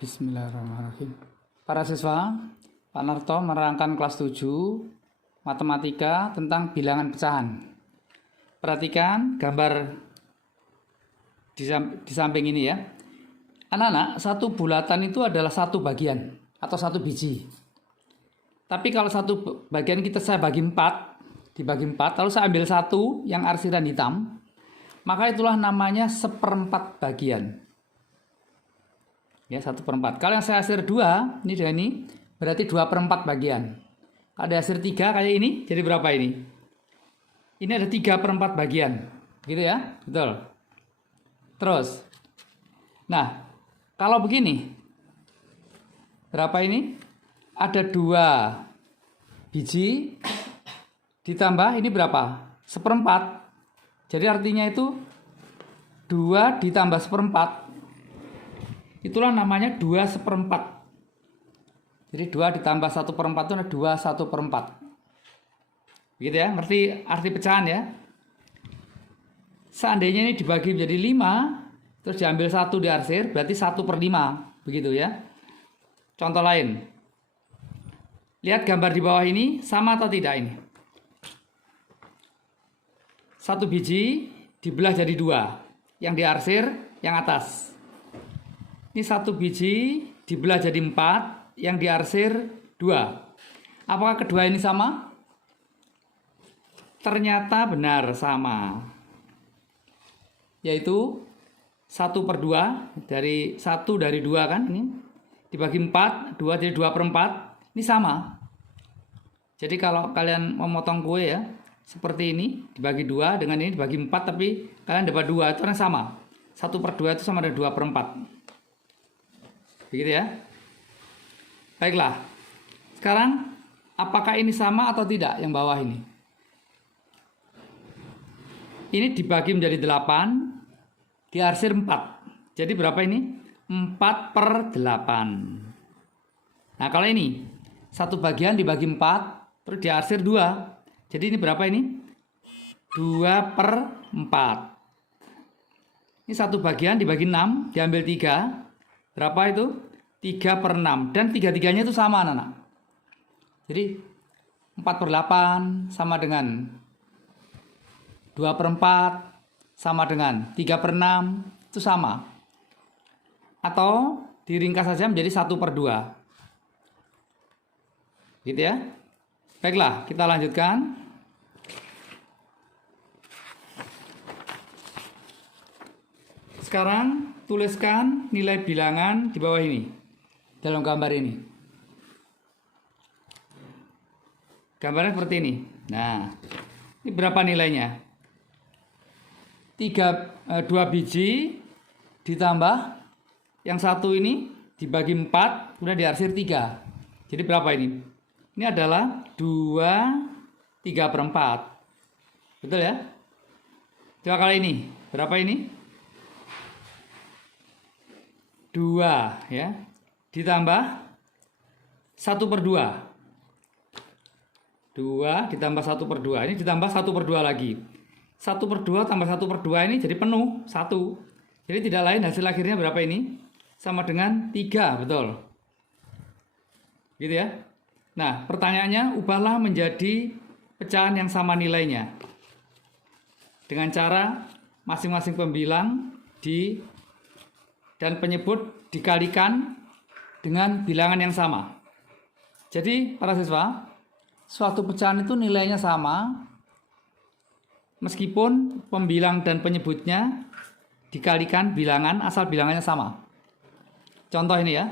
Bismillahirrahmanirrahim. Para siswa, Pak Narto menerangkan kelas 7 matematika tentang bilangan pecahan. Perhatikan gambar di samping ini ya. Anak-anak, satu bulatan itu adalah satu bagian atau satu biji. Tapi kalau satu bagian saya bagi 4, dibagi 4, lalu saya ambil satu yang arsiran hitam, maka itulah namanya seperempat bagian. Ya, 1/4. Kalau yang saya arsir 2, ini dan ini, berarti 2/4 bagian. Kalau ada arsir 3 kayak ini, jadi berapa ini? Ini ada 3/4 bagian. Gitu ya? Betul. Terus. Nah, kalau begini, berapa ini? Ada 2 biji, ditambah ini berapa? 1/4. Jadi artinya itu 2 ditambah 1/4. Itulah namanya 2/1/4. Jadi 2 ditambah 1/4 itu ada 2 1/4. Begitu ya, ngerti arti pecahan ya. Seandainya ini dibagi menjadi 5, terus diambil 1 diarsir, berarti 1/5. Begitu ya. Contoh lain. Lihat gambar di bawah ini, sama atau tidak ini? 1 biji dibelah jadi 2. Yang diarsir, yang atas. Ini 1 biji dibelah jadi 4, yang diarsir 2. Apakah kedua ini sama? Ternyata benar sama. Yaitu 1/2 dari 1 dari 2 kan ini. Dibagi 4, 2 jadi 2/4. Ini sama. Jadi kalau kalian memotong kue ya, seperti ini, dibagi 2 dengan ini dibagi 4, tapi kalian dapat 2, itu kan sama. 1/2 itu sama dengan 2/4. Begitu ya. Baiklah. Sekarang apakah ini sama atau tidak yang bawah ini? Ini dibagi menjadi 8, diarsir 4. Jadi berapa ini? 4/8. Nah kalau ini, 1 bagian dibagi 4, terus diarsir 2. Jadi ini berapa ini? 2/4. Ini 1 bagian dibagi 6, diambil 3. Berapa itu? 3/6. Dan 3-3-nya itu sama anak-anak. Jadi 4/8 sama dengan 2/4 sama dengan 3/6, itu sama. Atau diringkas saja menjadi 1/2. Gitu ya. Baiklah, kita lanjutkan. Sekarang tuliskan nilai bilangan di bawah ini, dalam gambar ini. Gambarnya seperti ini. Nah, ini berapa nilainya? 2 biji ditambah yang 1 ini dibagi 4, kemudian diarsir 3. Jadi berapa ini? Ini adalah 2 3/4. Betul ya? Coba kalau ini, berapa ini? 2 ya, ditambah 1/2. 2 ditambah 1/2, ini ditambah 1/2 lagi. 1/2 tambah 1/2 ini jadi penuh 1. Jadi tidak lain hasil akhirnya berapa ini? Sama dengan 3, betul. Gitu ya. Nah, pertanyaannya, ubahlah menjadi pecahan yang sama nilainya. Dengan cara masing-masing pembilang dan penyebut dikalikan dengan bilangan yang sama. Jadi, para siswa, suatu pecahan itu nilainya sama meskipun pembilang dan penyebutnya dikalikan bilangan asal bilangannya sama. Contoh ini ya.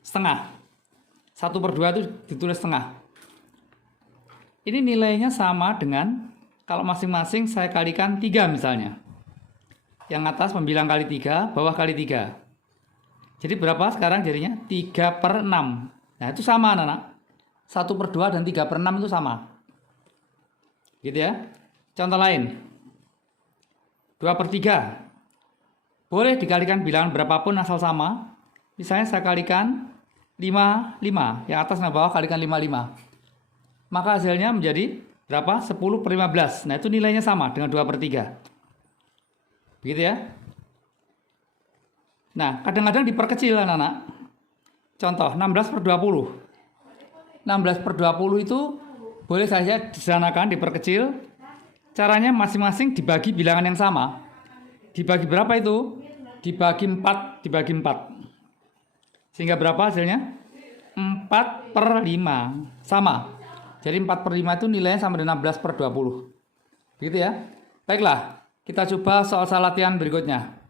Setengah. 1/2 itu ditulis setengah. Ini nilainya sama dengan kalau masing-masing saya kalikan 3 misalnya. Yang atas pembilang kali 3, bawah kali 3. Jadi berapa sekarang jadinya? 3/6. Nah itu sama anak-anak. 1/2 dan 3/6 itu sama. Gitu ya. Contoh lain. 2/3. Boleh dikalikan bilangan berapapun asal sama. Misalnya saya kalikan 5, 5. Yang atas dan bawah kalikan 5, 5. Maka hasilnya menjadi berapa? 10/15. Nah itu nilainya sama dengan 2/3. Begitu ya. Nah, kadang-kadang diperkecil anak-anak. Contoh, 16 per 20. 16 per 20 itu boleh saja disederhanakan, diperkecil. Caranya masing-masing dibagi bilangan yang sama. Dibagi berapa itu? Dibagi 4, dibagi 4. Sehingga berapa hasilnya? 4 per 5. Sama. Jadi 4 per 5 itu nilainya sama dengan 16 per 20. Begitu ya. Baiklah, kita coba soal latihan berikutnya.